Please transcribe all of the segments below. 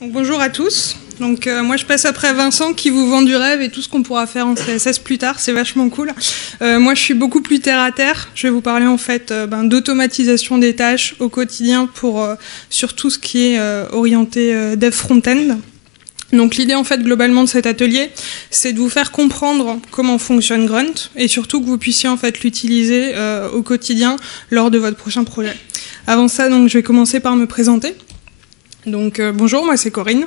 Donc, bonjour à tous. Donc, moi je passe après Vincent qui vous vend du rêve et tout ce qu'on pourra faire en CSS plus tard, c'est vachement cool. Moi je suis beaucoup plus terre à terre, je vais vous parler en fait d'automatisation des tâches au quotidien sur tout ce qui est orienté dev front-end. Donc l'idée en fait globalement de cet atelier, c'est de vous faire comprendre comment fonctionne Grunt et surtout que vous puissiez en fait l'utiliser au quotidien lors de votre prochain projet. Avant ça, donc je vais commencer par me présenter. Donc bonjour, moi c'est Corinne.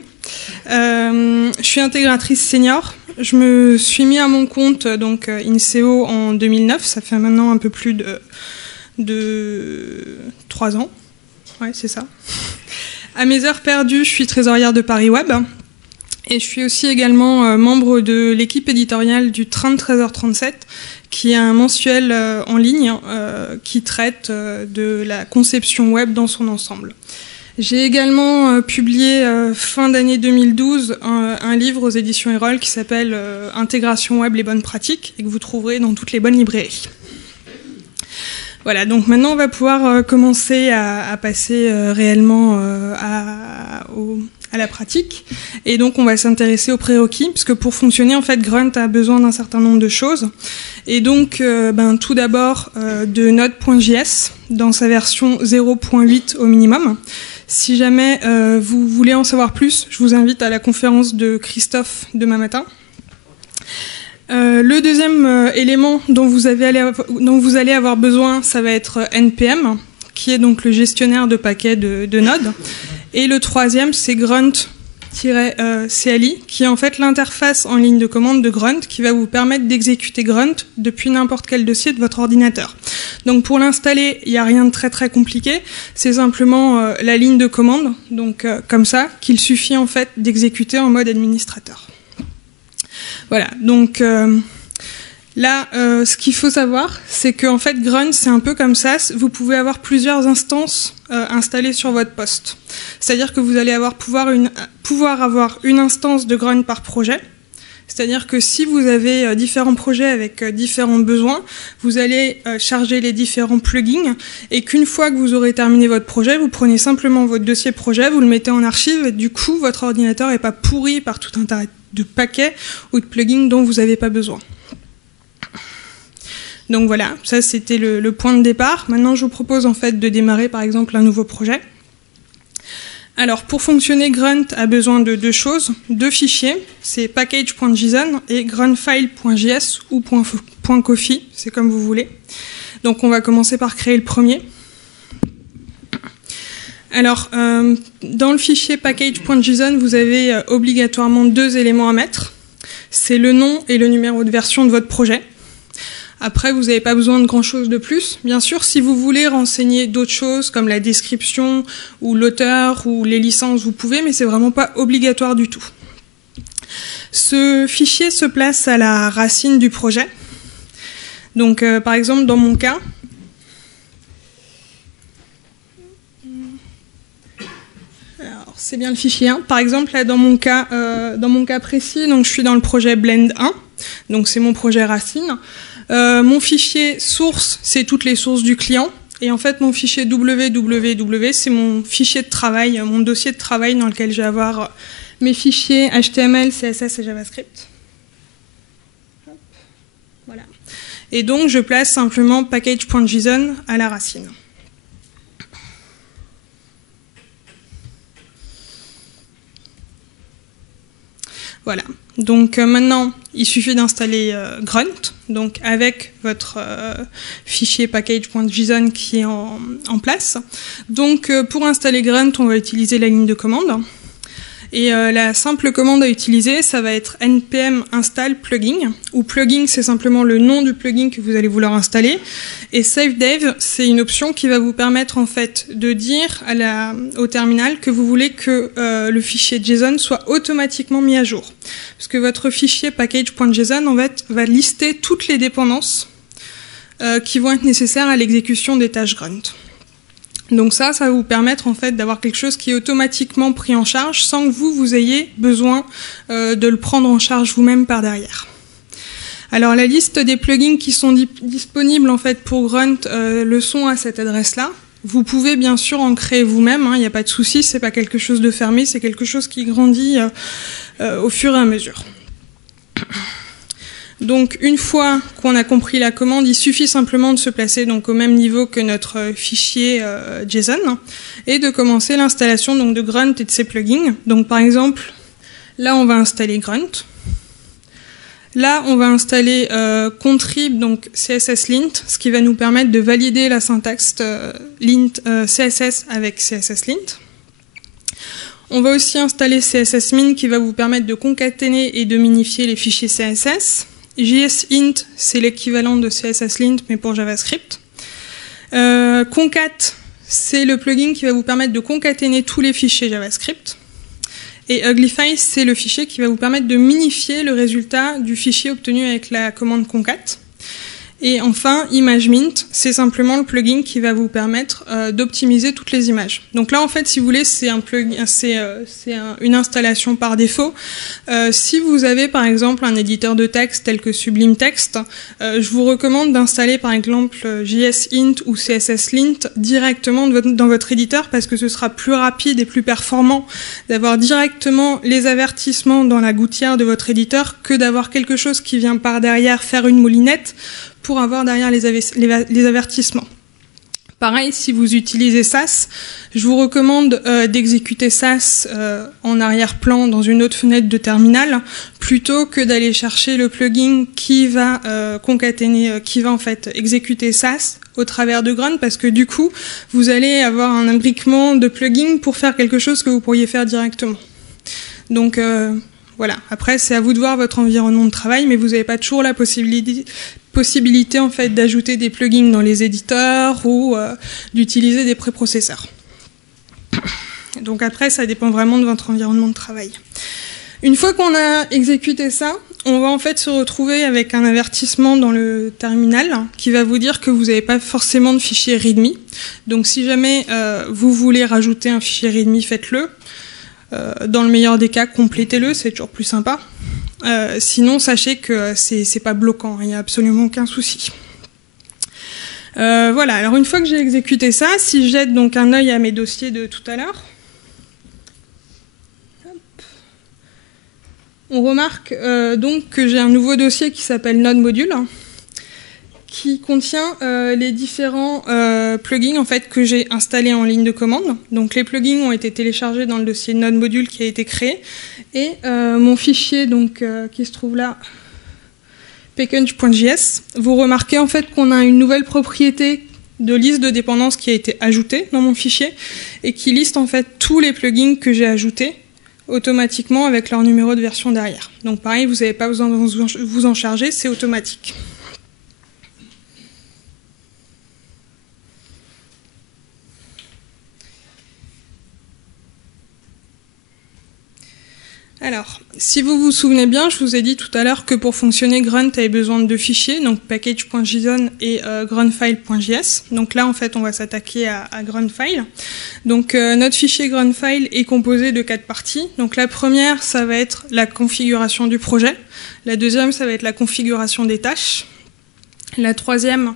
Je suis intégratrice senior. Je me suis mis à mon compte donc INSEO en 2009. Ça fait maintenant un peu plus de 3 ans. Ouais, c'est ça. À mes heures perdues, je suis trésorière de Paris Web. Et je suis aussi également membre de l'équipe éditoriale du Train de 13h37, qui est un mensuel en ligne qui traite de la conception web dans son ensemble. J'ai également publié fin d'année 2012 un livre aux éditions Erol qui s'appelle Intégration web, les bonnes pratiques, et que vous trouverez dans toutes les bonnes librairies. Voilà, donc maintenant on va pouvoir commencer à passer réellement à la pratique. Et donc on va s'intéresser aux prérequis, puisque pour fonctionner, en fait, Grunt a besoin d'un certain nombre de choses. Et donc, tout d'abord, de Node.js dans sa version 0.8 au minimum. Si jamais vous voulez en savoir plus, je vous invite à la conférence de Christophe demain matin. Le deuxième élément dont vous allez avoir besoin, ça va être NPM, qui est donc le gestionnaire de paquets de Node. Et le troisième, c'est Grunt-CLI, qui est en fait l'interface en ligne de commande de Grunt, qui va vous permettre d'exécuter Grunt depuis n'importe quel dossier de votre ordinateur. Donc pour l'installer, il n'y a rien de très très compliqué, c'est simplement la ligne de commande, donc comme ça, qu'il suffit en fait d'exécuter en mode administrateur. Voilà, donc là, ce qu'il faut savoir, c'est qu'en fait, Grunt, c'est un peu comme ça. Vous pouvez avoir plusieurs instances installées sur votre poste. C'est-à-dire que vous allez pouvoir avoir une instance de Grunt par projet. C'est-à-dire que si vous avez différents projets avec différents besoins, vous allez charger les différents plugins et qu'une fois que vous aurez terminé votre projet, vous prenez simplement votre dossier projet, vous le mettez en archive et du coup, votre ordinateur n'est pas pourri par tout un tas de paquets ou de plugins dont vous n'avez pas besoin. Donc voilà, ça c'était le point de départ. Maintenant, je vous propose en fait de démarrer par exemple un nouveau projet. Alors pour fonctionner, Grunt a besoin de deux choses, deux fichiers, c'est package.json et gruntfile.js ou .coffee, c'est comme vous voulez. Donc on va commencer par créer le premier. Alors dans le fichier package.json, vous avez obligatoirement deux éléments à mettre. C'est le nom et le numéro de version de votre projet. Après, vous n'avez pas besoin de grand-chose de plus. Bien sûr, si vous voulez renseigner d'autres choses, comme la description, ou l'auteur, ou les licences, vous pouvez, mais c'est vraiment pas obligatoire du tout. Ce fichier se place à la racine du projet. Donc, par exemple, dans mon cas, alors, c'est bien le fichier 1. Par exemple, là, dans mon cas précis, donc, je suis dans le projet Blend 1. Donc, c'est mon projet racine. Mon fichier source, c'est toutes les sources du client. Et en fait, mon fichier www, c'est mon fichier de travail, mon dossier de travail dans lequel je vais avoir mes fichiers HTML, CSS et JavaScript. Hop. Voilà. Et donc, je place simplement package.json à la racine. Voilà, donc maintenant, il suffit d'installer Grunt, donc avec votre fichier package.json qui est en place. Donc pour installer Grunt, on va utiliser la ligne de commande. Et la simple commande à utiliser, ça va être npm install plugin, où plugin, c'est simplement le nom du plugin que vous allez vouloir installer. Et save dev, c'est une option qui va vous permettre en fait de dire au terminal que vous voulez que le fichier JSON soit automatiquement mis à jour. Parce que votre fichier package.json en fait, va lister toutes les dépendances qui vont être nécessaires à l'exécution des tâches Grunt. Donc ça va vous permettre en fait d'avoir quelque chose qui est automatiquement pris en charge sans que vous ayez besoin de le prendre en charge vous-même par derrière. Alors la liste des plugins qui sont disponibles en fait pour Grunt le sont à cette adresse-là. Vous pouvez bien sûr en créer vous-même, il n'y a pas de souci, c'est pas quelque chose de fermé, c'est quelque chose qui grandit au fur et à mesure. Donc une fois qu'on a compris la commande, il suffit simplement de se placer donc au même niveau que notre fichier JSON et de commencer l'installation donc de Grunt et de ses plugins. Donc par exemple, là on va installer Grunt. Là, on va installer contrib, donc CSS_lint, ce qui va nous permettre de valider la syntaxe CSS avec CSS_lint. On va aussi installer CSS_min qui va vous permettre de concaténer et de minifier les fichiers CSS. JSint, c'est l'équivalent de CSS_lint, mais pour JavaScript. Concat, c'est le plugin qui va vous permettre de concaténer tous les fichiers JavaScript. Et Uglify, c'est le fichier qui va vous permettre de minifier le résultat du fichier obtenu avec la commande concat. Et enfin, ImageMint, c'est simplement le plugin qui va vous permettre d'optimiser toutes les images. Donc là, en fait, si vous voulez, c'est une installation par défaut. Si vous avez, par exemple, un éditeur de texte tel que Sublime Text, je vous recommande d'installer, par exemple, JSint ou CSS_lint directement dans votre éditeur parce que ce sera plus rapide et plus performant d'avoir directement les avertissements dans la gouttière de votre éditeur que d'avoir quelque chose qui vient par derrière faire une moulinette pour avoir derrière les avertissements. Pareil, si vous utilisez SAS, je vous recommande d'exécuter SAS en arrière-plan dans une autre fenêtre de terminal, plutôt que d'aller chercher le plugin qui va concaténer, qui va en fait exécuter SAS au travers de Grunt, parce que du coup, vous allez avoir un imbriquement de plugins pour faire quelque chose que vous pourriez faire directement. Donc voilà, après c'est à vous de voir votre environnement de travail, mais vous n'avez pas toujours la possibilité en fait d'ajouter des plugins dans les éditeurs ou d'utiliser des préprocesseurs. Donc après, ça dépend vraiment de votre environnement de travail. Une fois qu'on a exécuté ça, on va en fait se retrouver avec un avertissement dans le terminal qui va vous dire que vous n'avez pas forcément de fichier README. Donc si jamais vous voulez rajouter un fichier README, faites-le. Dans le meilleur des cas, complétez-le, c'est toujours plus sympa. Sinon, sachez que c'est pas bloquant, il n'y a absolument aucun souci. Voilà, alors une fois que j'ai exécuté ça, si je jette donc un œil à mes dossiers de tout à l'heure, on remarque donc que j'ai un nouveau dossier qui s'appelle Node Module, qui contient les différents plugins en fait, que j'ai installés en ligne de commande. Donc les plugins ont été téléchargés dans le dossier Node Module qui a été créé, et mon fichier donc, qui se trouve là, package.js, vous remarquez en fait qu'on a une nouvelle propriété de liste de dépendances qui a été ajoutée dans mon fichier, et qui liste en fait tous les plugins que j'ai ajoutés automatiquement avec leur numéro de version derrière. Donc pareil, vous n'avez pas besoin de vous en charger, c'est automatique. Alors, si vous vous souvenez bien, je vous ai dit tout à l'heure que pour fonctionner, Grunt avait besoin de deux fichiers, donc package.json et gruntfile.js. Donc là, en fait, on va s'attaquer à gruntfile. Donc notre fichier gruntfile est composé de 4 parties. Donc la première, ça va être la configuration du projet. La deuxième, ça va être la configuration des tâches. La troisième,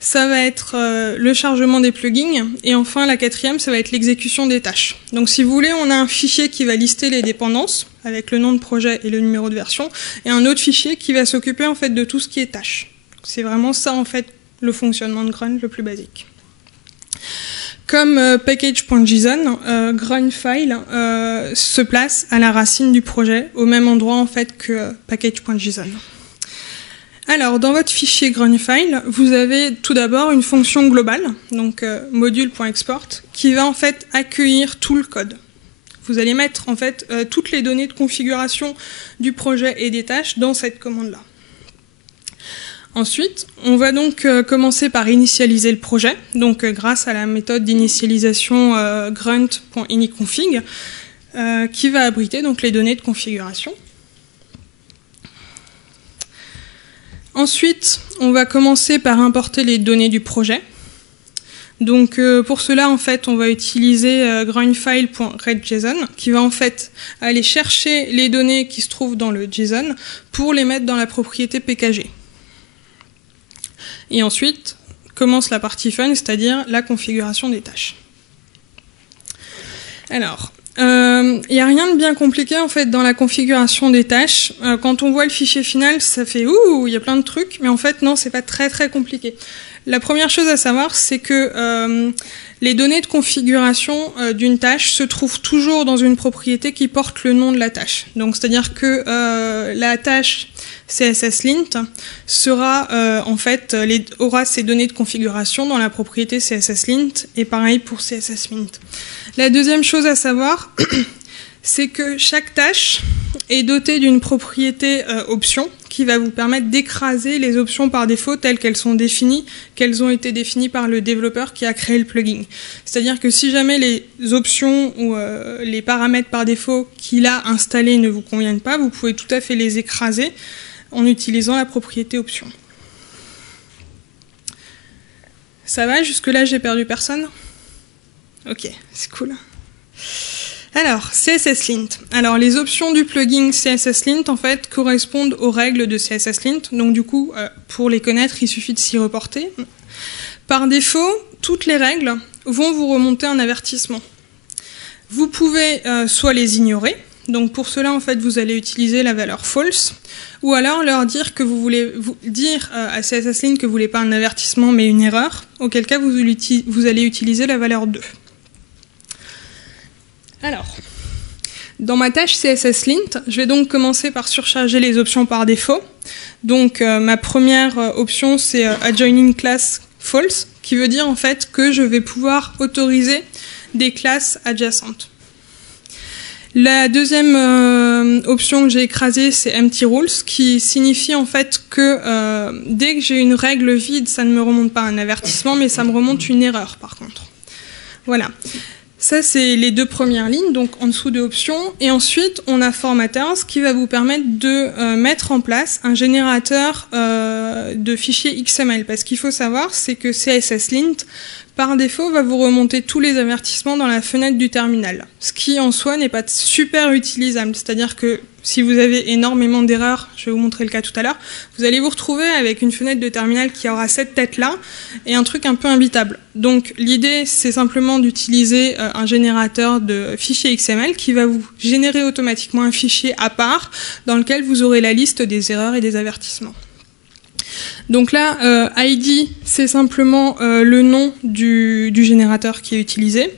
ça va être le chargement des plugins, et enfin la quatrième, ça va être l'exécution des tâches. Donc si vous voulez, on a un fichier qui va lister les dépendances avec le nom de projet et le numéro de version, et un autre fichier qui va s'occuper en fait de tout ce qui est tâches. C'est vraiment ça en fait le fonctionnement de Grunt le plus basique. Comme package.json, gruntfile se place à la racine du projet, au même endroit en fait que package.json. Alors, dans votre fichier gruntfile, vous avez tout d'abord une fonction globale, donc module.export, qui va en fait accueillir tout le code. Vous allez mettre en fait toutes les données de configuration du projet et des tâches dans cette commande-là. Ensuite, on va donc commencer par initialiser le projet, donc grâce à la méthode d'initialisation grunt.initconfig, qui va abriter donc les données de configuration. Ensuite, on va commencer par importer les données du projet. Donc pour cela, en fait, on va utiliser gruntfile.readJSON qui va en fait aller chercher les données qui se trouvent dans le JSON pour les mettre dans la propriété PKG. Et ensuite, commence la partie fun, c'est-à-dire la configuration des tâches. Alors, il n'y a rien de bien compliqué en fait dans la configuration des tâches. Quand on voit le fichier final, ça fait ouh, il y a plein de trucs, mais en fait non, c'est pas très très compliqué. La première chose à savoir, c'est que les données de configuration d'une tâche se trouvent toujours dans une propriété qui porte le nom de la tâche. Donc, c'est-à-dire que la tâche CSSLint sera en fait aura ses données de configuration dans la propriété CSSLint et pareil pour CSSMint. La deuxième chose à savoir, c'est que chaque tâche est dotée d'une propriété option qui va vous permettre d'écraser les options par défaut telles qu'elles sont définies, qu'elles ont été définies par le développeur qui a créé le plugin. C'est-à-dire que si jamais les options ou les paramètres par défaut qu'il a installés ne vous conviennent pas, vous pouvez tout à fait les écraser en utilisant la propriété option. Ça va? Jusque-là, j'ai perdu personne? Ok, c'est cool. Alors, CSSLint. Alors, les options du plugin CSSLint, en fait, correspondent aux règles de CSSLint. Donc, du coup, pour les connaître, il suffit de s'y reporter. Par défaut, toutes les règles vont vous remonter un avertissement. Vous pouvez soit les ignorer. Donc, pour cela, en fait, vous allez utiliser la valeur false. Ou alors leur dire que vous voulez dire à CSSLint que vous voulez pas un avertissement, mais une erreur. Auquel cas, vous allez utiliser la valeur 2. Alors, dans ma tâche CSSLint, je vais donc commencer par surcharger les options par défaut. Donc, ma première option, c'est Adjoining Class False, qui veut dire en fait que je vais pouvoir autoriser des classes adjacentes. La deuxième option que j'ai écrasée, c'est Empty Rules, qui signifie en fait que dès que j'ai une règle vide, ça ne me remonte pas un avertissement, mais ça me remonte une erreur par contre. Voilà. Ça, c'est les deux premières lignes, donc en dessous de options. Et ensuite, on a Formatters qui va vous permettre de mettre en place un générateur de fichiers XML. Parce qu'il faut savoir, c'est que CSSLint, par défaut, va vous remonter tous les avertissements dans la fenêtre du terminal. Ce qui, en soi, n'est pas super utilisable. C'est-à-dire que si vous avez énormément d'erreurs, je vais vous montrer le cas tout à l'heure, vous allez vous retrouver avec une fenêtre de terminal qui aura cette tête-là et un truc un peu imbitable. Donc l'idée, c'est simplement d'utiliser un générateur de fichiers XML qui va vous générer automatiquement un fichier à part dans lequel vous aurez la liste des erreurs et des avertissements. Donc là, ID, c'est simplement le nom du générateur qui est utilisé.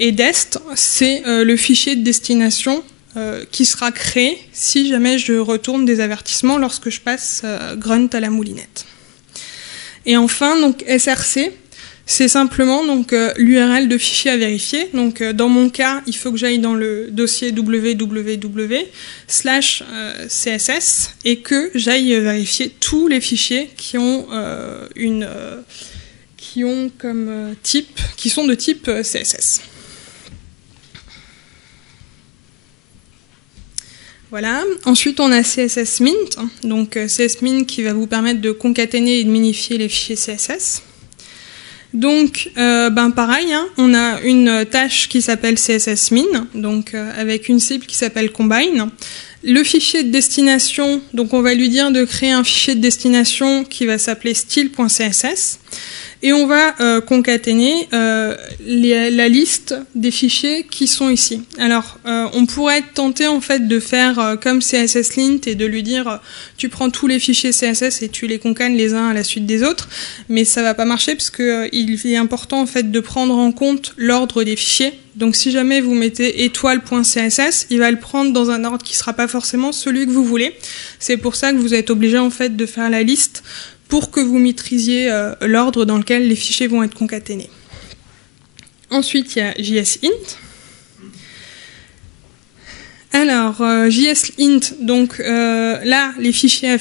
Et dest, c'est le fichier de destination qui sera créé si jamais je retourne des avertissements lorsque je passe grunt à la moulinette. Et enfin, donc src, c'est simplement l'URL de fichier à vérifier. Donc dans mon cas, il faut que j'aille dans le dossier www/css et que j'aille vérifier tous les fichiers qui ont qui sont de type CSS. Voilà. Ensuite, on a CSSMint, donc CSSMint qui va vous permettre de concaténer et de minifier les fichiers CSS. Donc, pareil, hein, on a une tâche qui s'appelle CSSMin, donc avec une cible qui s'appelle combine. Le fichier de destination, donc on va lui dire de créer un fichier de destination qui va s'appeler style.css. Et on va concaténer la liste des fichiers qui sont ici. Alors, on pourrait être tenté en fait de faire comme CSSLint et de lui dire tu prends tous les fichiers CSS et tu les concanes les uns à la suite des autres, mais ça va pas marcher parce que il est important en fait de prendre en compte l'ordre des fichiers. Donc si jamais vous mettez étoile.css, il va le prendre dans un ordre qui sera pas forcément celui que vous voulez. C'est pour ça que vous êtes obligé en fait de faire la liste pour que vous maîtrisiez l'ordre dans lequel les fichiers vont être concaténés. Ensuite, il y a JSInt. Alors, JSInt, donc là, les fichiers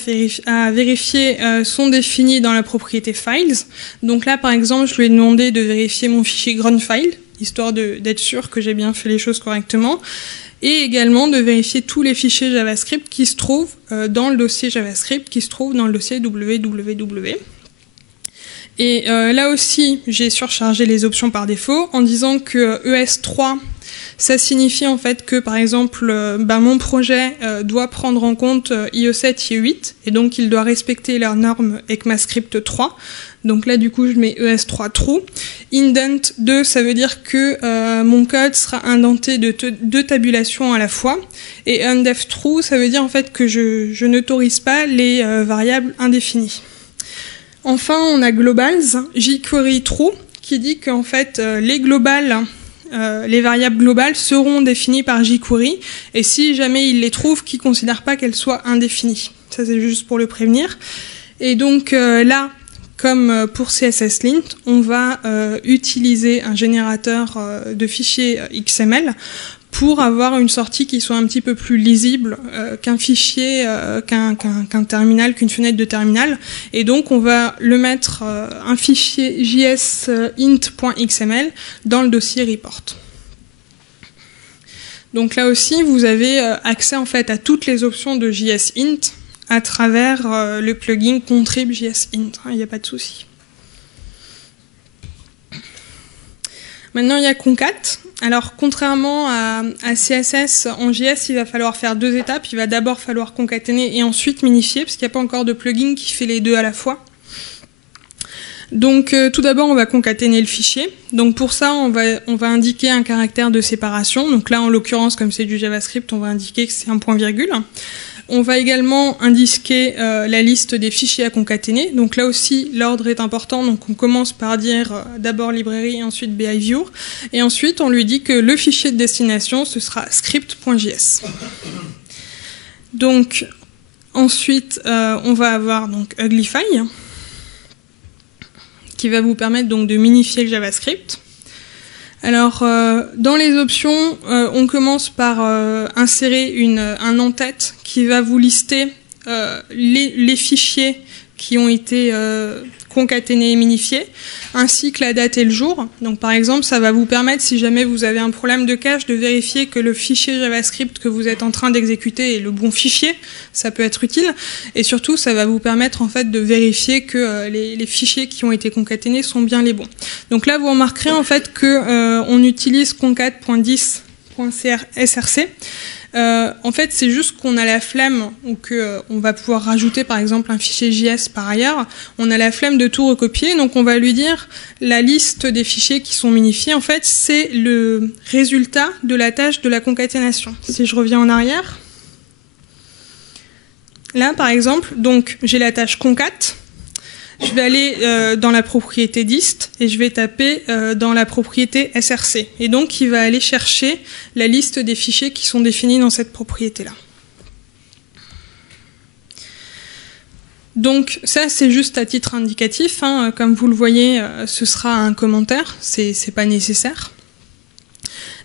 à vérifier sont définis dans la propriété Files. Donc là, par exemple, je lui ai demandé de vérifier mon fichier groundfile, histoire d'être sûr que j'ai bien fait les choses correctement. Et également de vérifier tous les fichiers JavaScript qui se trouvent dans le dossier JavaScript, qui se trouvent dans le dossier www. Et là aussi, j'ai surchargé les options par défaut en disant que ES3, Ça signifie en fait que, par exemple, mon projet doit prendre en compte IE7, IE8, et donc il doit respecter leurs normes ECMAScript 3. Donc là, du coup, je mets ES3 true. Indent 2, ça veut dire que mon code sera indenté de deux tabulations à la fois. Et undef true, ça veut dire en fait que je n'autorise pas les variables indéfinies. Enfin, on a globals, jQuery true, qui dit qu'en fait, les variables globales seront définies par jQuery, et si jamais il les trouve, qu'il ne considère pas qu'elles soient indéfinies. Ça, c'est juste pour le prévenir. Et donc là, comme pour CSSLint, on va utiliser un générateur de fichiers XML pour avoir une sortie qui soit un petit peu plus lisible qu'un fichier, qu'un terminal, qu'une fenêtre de terminal. Et donc, on va le mettre un fichier jsint.xml dans le dossier report. Donc là aussi, vous avez accès en fait à toutes les options de JSInt à travers le plugin contrib JSInt. Il n'y a pas de souci. Maintenant, il y a concat. Alors, contrairement à CSS, en JS, il va falloir faire deux étapes. Il va d'abord falloir concaténer et ensuite minifier, parce qu'il n'y a pas encore de plugin qui fait les deux à la fois. Donc, tout d'abord, on va concaténer le fichier. Donc, pour ça, on va indiquer un caractère de séparation. Donc là, en l'occurrence, comme c'est du JavaScript, on va indiquer que c'est un point-virgule. On va également indiquer la liste des fichiers à concaténer. Donc là aussi, l'ordre est important. Donc on commence par dire d'abord librairie et ensuite behavior. Et ensuite, on lui dit que le fichier de destination, ce sera script.js. Donc ensuite, on va avoir donc Uglify, qui va vous permettre donc de minifier le JavaScript. Alors, dans les options, on commence par insérer un en-tête qui va vous lister les fichiers qui ont été concaténés et minifiés, ainsi que la date et le jour. Donc, par exemple, ça va vous permettre, si jamais vous avez un problème de cache, de vérifier que le fichier JavaScript que vous êtes en train d'exécuter est le bon fichier. Ça peut être utile. Et surtout, ça va vous permettre en fait de vérifier que les fichiers qui ont été concaténés sont bien les bons. Donc là, vous remarquerez en fait que on utilise concat.10.src. En fait, c'est juste qu'on a la flemme, ou qu'on va pouvoir rajouter par exemple un fichier JS par ailleurs, on a la flemme de tout recopier, donc on va lui dire la liste des fichiers qui sont minifiés, en fait, c'est le résultat de la tâche de la concaténation. Si je reviens en arrière, là par exemple, donc j'ai la tâche concat. Je vais aller dans la propriété dist et je vais taper dans la propriété src. Et donc, il va aller chercher la liste des fichiers qui sont définis dans cette propriété-là. Donc, ça, c'est juste à titre indicatif. Hein. Comme vous le voyez, ce sera un commentaire. C'est pas nécessaire.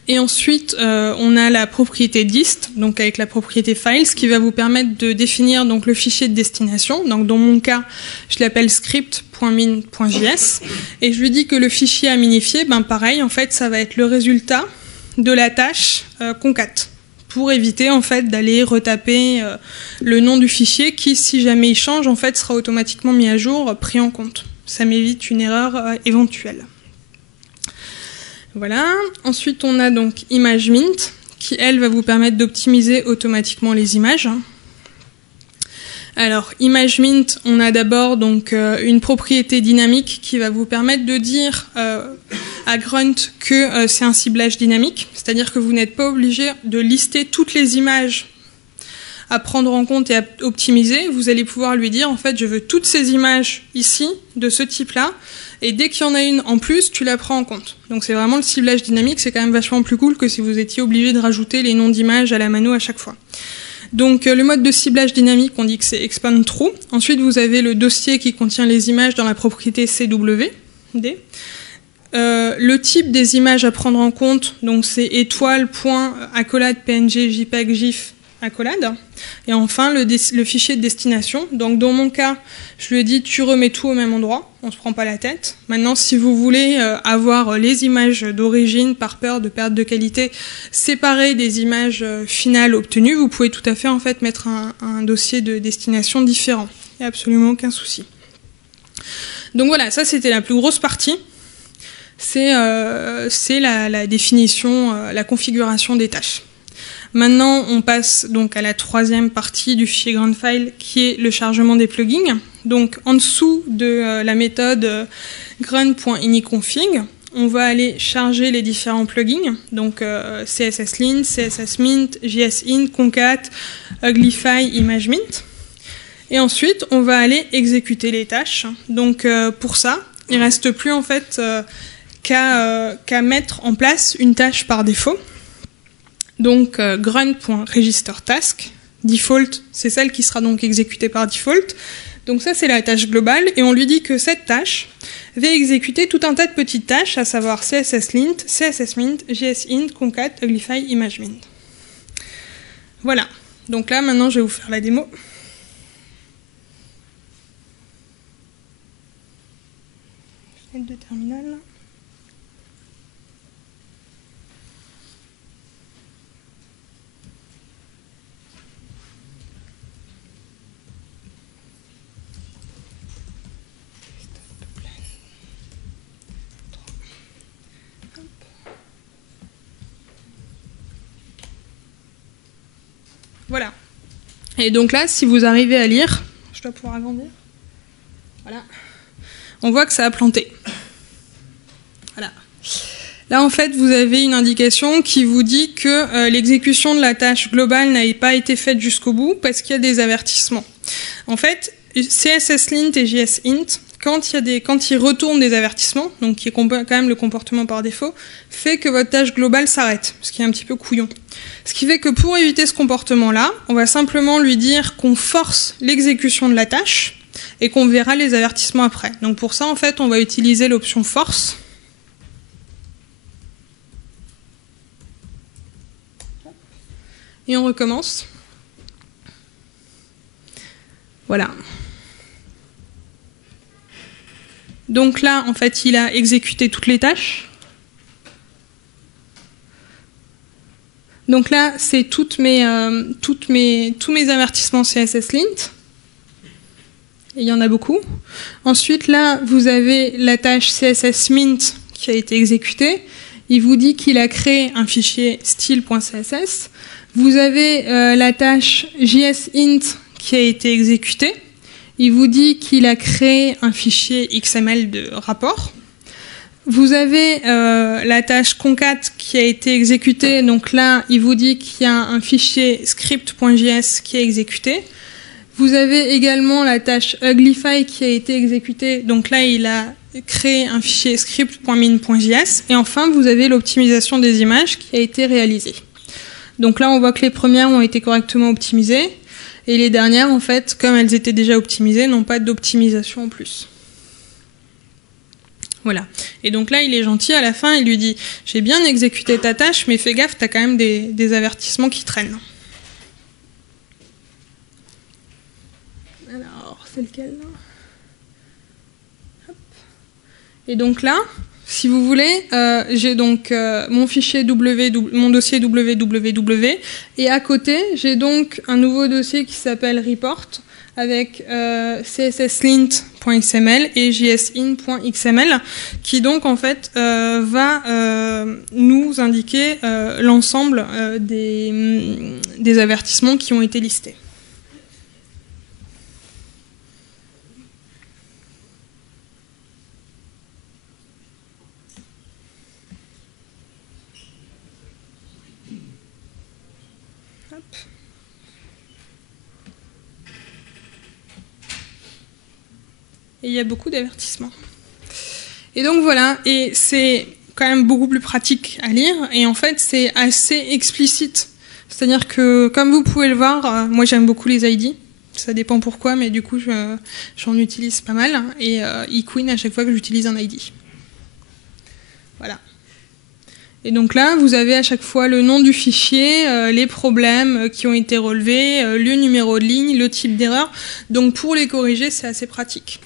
Et ensuite, on a la propriété dist, donc avec la propriété files, qui va vous permettre de définir donc le fichier de destination. Donc dans mon cas, je l'appelle script.min.js, et je lui dis que le fichier à minifier, pareil, en fait, ça va être le résultat de la tâche concat, pour éviter en fait d'aller retaper le nom du fichier qui, si jamais il change, en fait, sera automatiquement mis à jour, pris en compte. Ça m'évite une erreur éventuelle. Voilà. Ensuite, on a donc ImageMint, qui, elle, va vous permettre d'optimiser automatiquement les images. Alors, ImageMint, on a d'abord donc une propriété dynamique qui va vous permettre de dire à Grunt que c'est un ciblage dynamique, c'est-à-dire que vous n'êtes pas obligé de lister toutes les images à prendre en compte et à optimiser. Vous allez pouvoir lui dire, en fait, je veux toutes ces images ici, de ce type-là, et dès qu'il y en a une en plus, tu la prends en compte. Donc c'est vraiment le ciblage dynamique, c'est quand même vachement plus cool que si vous étiez obligé de rajouter les noms d'images à la mano à chaque fois. Donc le mode de ciblage dynamique, on dit que c'est expand true. Ensuite, vous avez le dossier qui contient les images dans la propriété CWD. Le type des images à prendre en compte, donc c'est étoile.accolade PNG JPEG GIF accolade. Et enfin, le fichier de destination. Donc, dans mon cas, je lui ai dit, tu remets tout au même endroit. On ne se prend pas la tête. Maintenant, si vous voulez avoir les images d'origine, par peur de perte de qualité, séparées des images finales obtenues, vous pouvez tout à fait, en fait, mettre un dossier de destination différent. Il n'y a absolument aucun souci. Donc voilà, ça, c'était la plus grosse partie. c'est la définition, la configuration des tâches. Maintenant, on passe donc à la troisième partie du fichier Groundfile, qui est le chargement des plugins. Donc, en dessous de la méthode grunt.iniconfig, on va aller charger les différents plugins, donc CSSLint, CSSMint, JSInt, Concat, Uglify, ImageMint. Et ensuite, on va aller exécuter les tâches. Donc, pour ça, il ne reste plus en fait qu'à mettre en place une tâche par défaut. Donc, grunt.registerTask, default, c'est celle qui sera donc exécutée par default. Donc ça, c'est la tâche globale, et on lui dit que cette tâche va exécuter tout un tas de petites tâches, à savoir CSSLint, CSSMint, JSInt, Concat, Uglify, ImageMint. Voilà. Donc là, maintenant, je vais vous faire la démo. Fenêtre de terminal. Voilà. Et donc là, si vous arrivez à lire, je dois pouvoir agrandir. Voilà. On voit que ça a planté. Voilà. Là, en fait, vous avez une indication qui vous dit que l'exécution de la tâche globale n'a pas été faite jusqu'au bout parce qu'il y a des avertissements. En fait, CSSLint et JSInt, quand ils retournent des avertissements, donc qui est quand même le comportement par défaut, fait que votre tâche globale s'arrête, ce qui est un petit peu couillon. Ce qui fait que pour éviter ce comportement-là, on va simplement lui dire qu'on force l'exécution de la tâche et qu'on verra les avertissements après. Donc pour ça, en fait, on va utiliser l'option force. Et on recommence. Voilà. Donc là, en fait, il a exécuté toutes les tâches. Donc là, c'est tous mes avertissements CSSLint. Et il y en a beaucoup. Ensuite, là, vous avez la tâche CSSMint qui a été exécutée. Il vous dit qu'il a créé un fichier style.css. Vous avez la tâche JSInt qui a été exécutée. Il vous dit qu'il a créé un fichier XML de rapport. Vous avez la tâche concat qui a été exécutée. Donc là, il vous dit qu'il y a un fichier script.js qui est exécuté. Vous avez également la tâche uglify qui a été exécutée. Donc là, il a créé un fichier script.min.js. Et enfin, vous avez l'optimisation des images qui a été réalisée. Donc là, on voit que les premières ont été correctement optimisées. Et les dernières, en fait, comme elles étaient déjà optimisées, n'ont pas d'optimisation en plus. Voilà. Et donc là, il est gentil. À la fin, il lui dit « J'ai bien exécuté ta tâche, mais fais gaffe, tu as quand même des avertissements qui traînent. » Alors, c'est lequel là ? Hop. Et donc là, si vous voulez, j'ai donc mon fichier mon dossier www, et à côté, j'ai donc un nouveau dossier qui s'appelle report avec csslint.xml et jsint.xml qui donc en fait va nous indiquer l'ensemble des avertissements qui ont été listés. Et il y a beaucoup d'avertissements. Et donc voilà, et c'est quand même beaucoup plus pratique à lire, et en fait c'est assez explicite. C'est-à-dire que, comme vous pouvez le voir, moi j'aime beaucoup les ID, ça dépend pourquoi, mais du coup j'en utilise pas mal, et eQueen à chaque fois que j'utilise un ID. Voilà. Et donc là, vous avez à chaque fois le nom du fichier, les problèmes qui ont été relevés, le numéro de ligne, le type d'erreur. Donc pour les corriger, c'est assez pratique.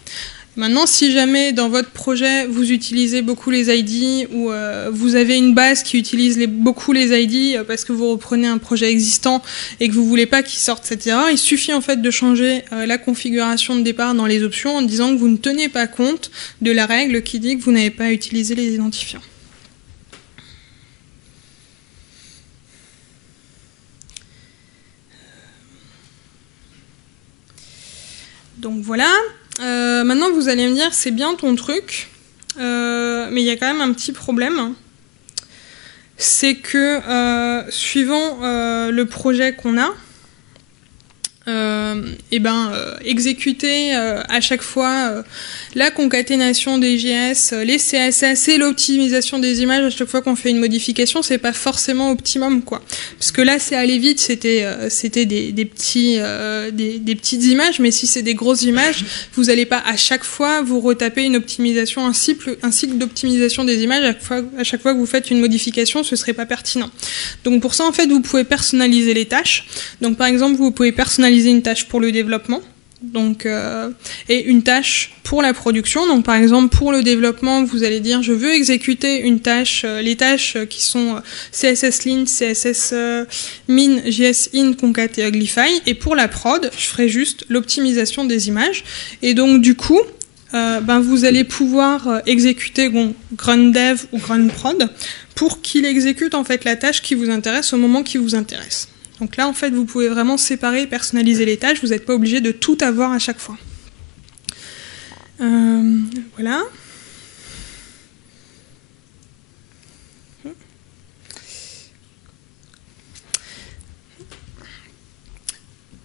Maintenant, si jamais dans votre projet, vous utilisez beaucoup les ID ou vous avez une base qui utilise beaucoup les ID parce que vous reprenez un projet existant et que vous ne voulez pas qu'il sorte cette erreur, il suffit en fait de changer la configuration de départ dans les options en disant que vous ne tenez pas compte de la règle qui dit que vous n'avez pas utilisé les identifiants. Donc voilà. Maintenant, vous allez me dire, c'est bien ton truc, mais il y a quand même un petit problème. C'est que, suivant le projet qu'on a, exécuter à chaque fois la concaténation des JS, les CSS et l'optimisation des images à chaque fois qu'on fait une modification, c'est pas forcément optimum, quoi. Parce que là, c'est aller vite, c'était des petites images, mais si c'est des grosses images, vous n'allez pas à chaque fois vous retaper une optimisation, un cycle d'optimisation des images à chaque fois que vous faites une modification, ce serait pas pertinent. Donc pour ça, en fait, vous pouvez personnaliser les tâches. Donc par exemple, vous pouvez personnaliser une tâche pour le développement. Donc, et une tâche pour la production. Donc par exemple pour le développement, vous allez dire je veux exécuter une tâche, les tâches qui sont CSS Lint, CSS Min, JS In, Concat et Uglify, et pour la prod, je ferai juste l'optimisation des images. Et donc du coup, vous allez pouvoir exécuter grunt dev ou grunt prod pour qu'il exécute en fait la tâche qui vous intéresse au moment qui vous intéresse. Donc là, en fait, vous pouvez vraiment séparer et personnaliser les tâches. Vous n'êtes pas obligé de tout avoir à chaque fois. Voilà.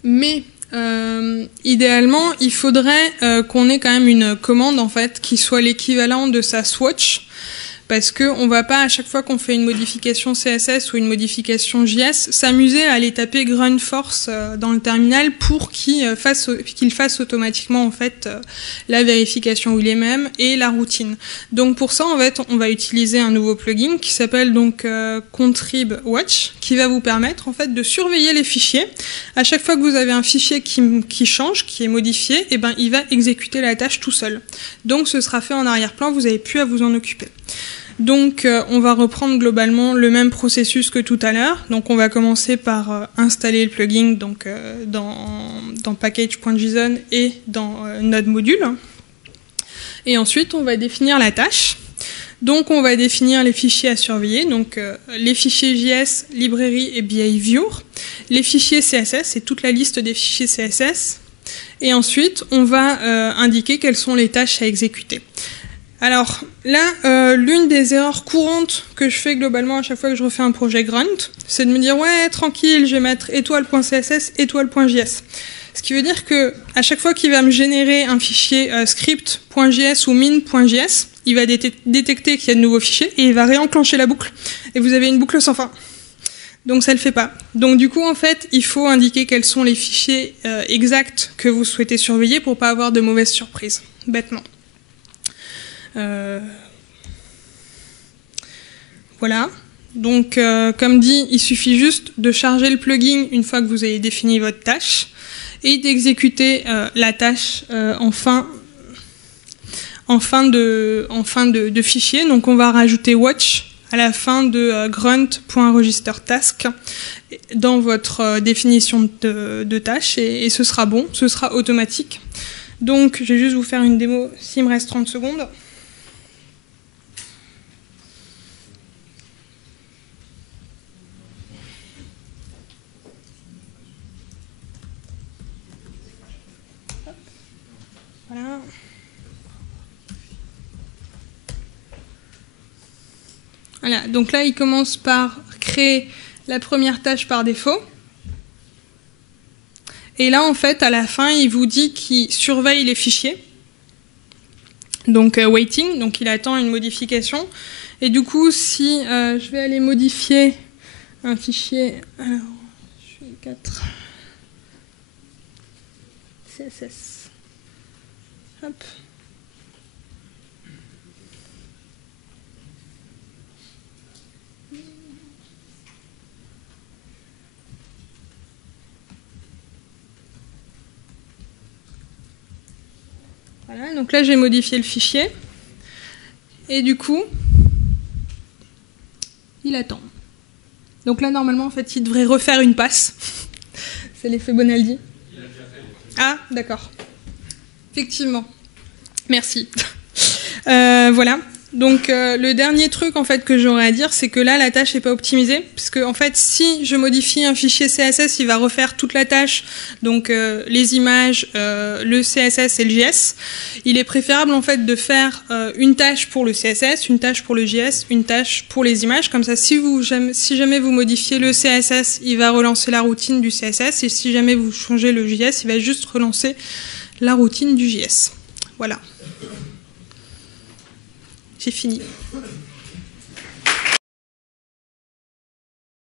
Mais idéalement, il faudrait qu'on ait quand même une commande en fait qui soit l'équivalent de sa swatch. Parce qu'on ne va pas, à chaque fois qu'on fait une modification CSS ou une modification JS, s'amuser à aller taper grunt force dans le terminal pour qu'il fasse automatiquement en fait, la vérification où il est même et la routine. Donc pour ça, en fait, on va utiliser un nouveau plugin qui s'appelle donc Contrib Watch, qui va vous permettre en fait, de surveiller les fichiers. À chaque fois que vous avez un fichier qui change, qui est modifié, et il va exécuter la tâche tout seul. Donc ce sera fait en arrière-plan, vous n'avez plus à vous en occuper. Donc on va reprendre globalement le même processus que tout à l'heure. Donc on va commencer par installer le plugin donc, dans package.json et dans Node Module. Et ensuite on va définir la tâche. Donc on va définir les fichiers à surveiller, donc les fichiers JS, librairie et behavior, les fichiers CSS et toute la liste des fichiers CSS. Et ensuite on va indiquer quelles sont les tâches à exécuter. Alors là, l'une des erreurs courantes que je fais globalement à chaque fois que je refais un projet grunt, c'est de me dire ouais tranquille, je vais mettre étoile.css, étoile.js. Ce qui veut dire que à chaque fois qu'il va me générer un fichier script.js ou min.js, il va détecter qu'il y a de nouveaux fichiers et il va réenclencher la boucle. Et vous avez une boucle sans fin. Donc ça ne le fait pas. Donc du coup en fait, il faut indiquer quels sont les fichiers exacts que vous souhaitez surveiller pour pas avoir de mauvaises surprises, bêtement. Voilà. Donc, comme dit, il suffit juste de charger le plugin une fois que vous avez défini votre tâche et d'exécuter la tâche en fin de fichier. Donc, on va rajouter watch à la fin de grunt.registerTask dans votre définition de tâche et ce sera bon, ce sera automatique. Donc, je vais juste vous faire une démo s'il me reste 30 secondes. Voilà. Voilà, donc là, il commence par créer la première tâche par défaut. Et là, en fait, à la fin, il vous dit qu'il surveille les fichiers. Donc, waiting, donc il attend une modification. Et du coup, si je vais aller modifier un fichier, alors, je fais 4 CSS. Hop. Voilà, donc là j'ai modifié le fichier. Et du coup, il attend. Donc là, normalement, en fait, il devrait refaire une passe. C'est l'effet Bonaldi. Ah, d'accord. Effectivement. Merci. Voilà. Donc le dernier truc en fait que j'aurais à dire, c'est que là la tâche n'est pas optimisée, puisque en fait si je modifie un fichier CSS, il va refaire toute la tâche, donc les images, le CSS et le JS. Il est préférable en fait de faire une tâche pour le CSS, une tâche pour le JS, une tâche pour les images. Comme ça, si jamais vous modifiez le CSS, il va relancer la routine du CSS, et si jamais vous changez le JS, il va juste relancer la routine du JS. Voilà. J'ai fini.